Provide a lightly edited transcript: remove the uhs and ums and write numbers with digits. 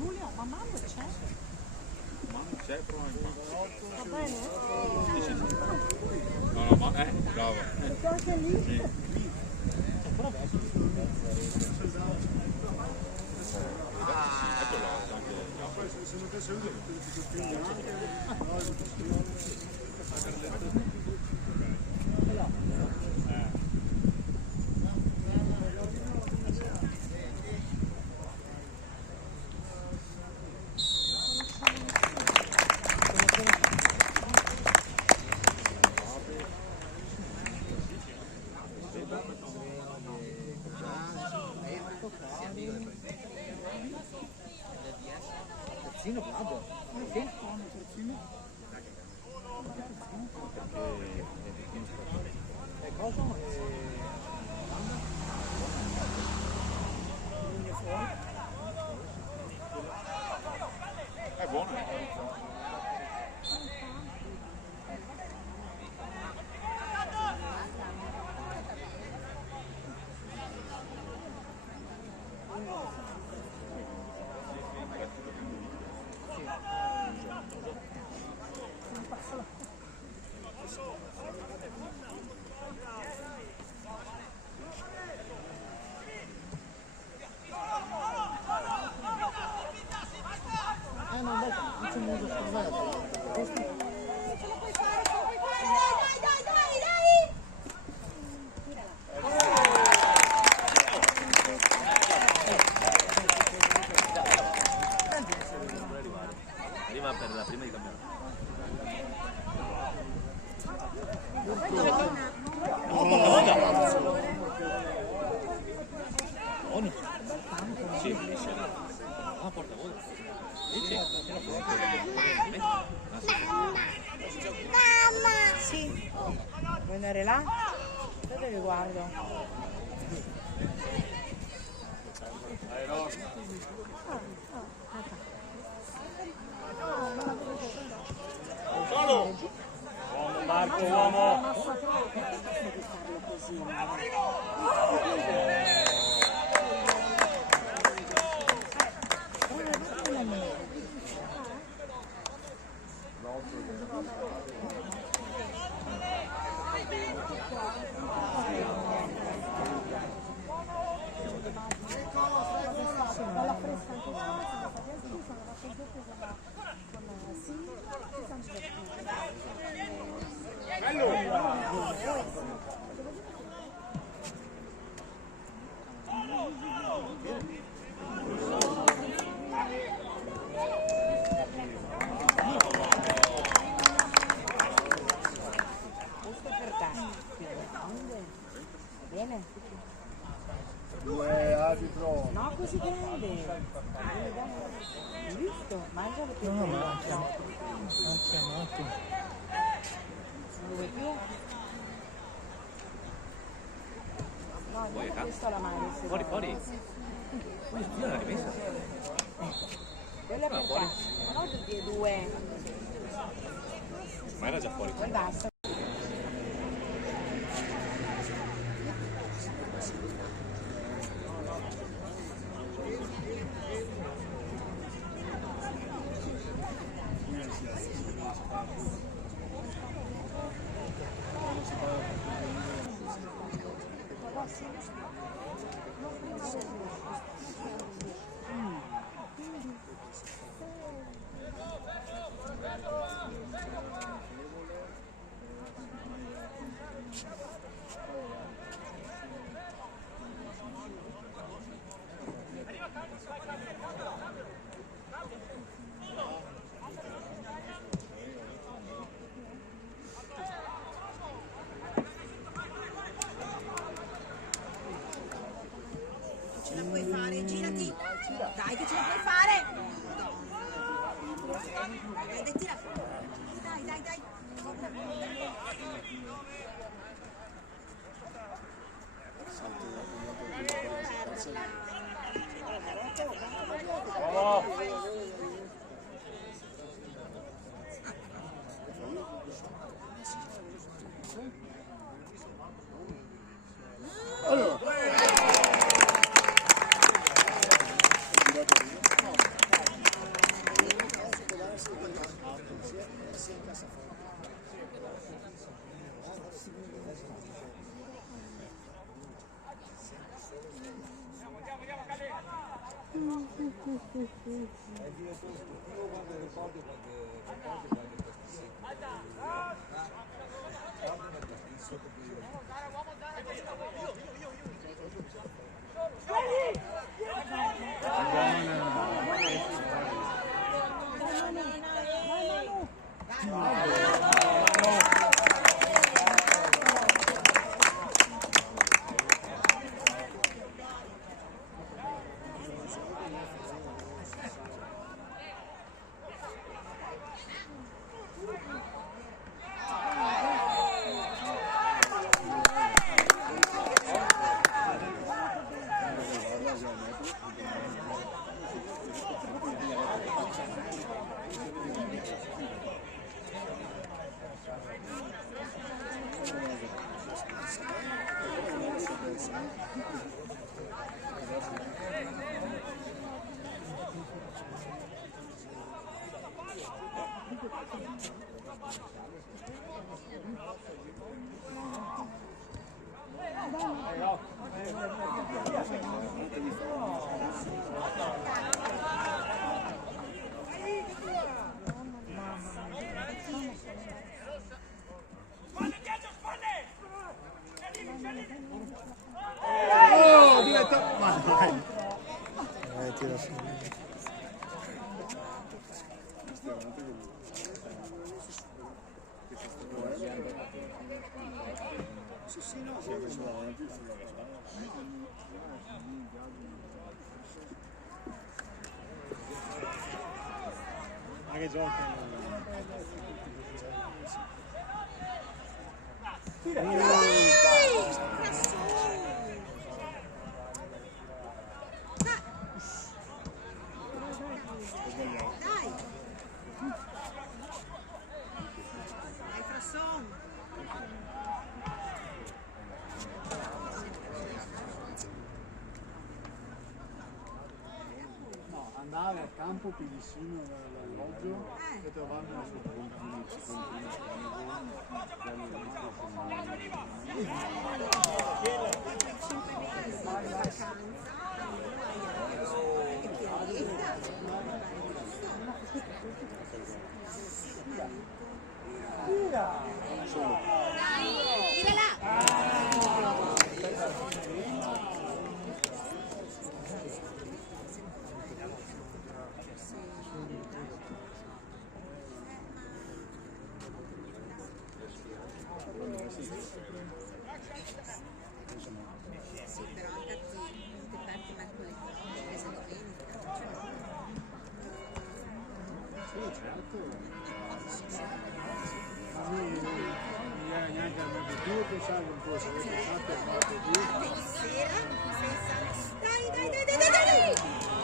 Giulia, ma mamma c'è? C'è però Va bene? no, ma bravo. Anche lì? Sì. Ecco l'altro Terzino bravo. Sì. Cosa? È buono. Non c'è molto sbagliato. Arriva per la prima di campionato. Sì, Ah, porta voi. Sì. Vuoi andare là? Dove vi guardo? Solo! Uomo Marco, uomo. Bella fresca anche bene? Arbitro. No, così grande. Hai visto? Mangialo più. No, ma ha chiamato. Non vuoi più? No, io questo la mano. Fuori. Io l'ho rimessa. Quella per te. No, tutti e due. Ma era già fuori. Poi basta. Ce la puoi fare, girati. Dai che ce la puoi fare. Dai, tira. Dai. Allora. Oh, diretto! Ma dai! Tira su. Sì, sì, no, si è messo davanti. Ma che gioca? Dai! Dai, Frasson! No, andare a campo più vicino all'alloggio e trovarmi una Tira là! Sì, però anche ti perdi mercoledì, presa domenica. Sì, certo. Ma neanche al martedì pensavo un po', se avessi pensato al martedì. Sera, senza... Dai, dai, dai, dai, dai, dai!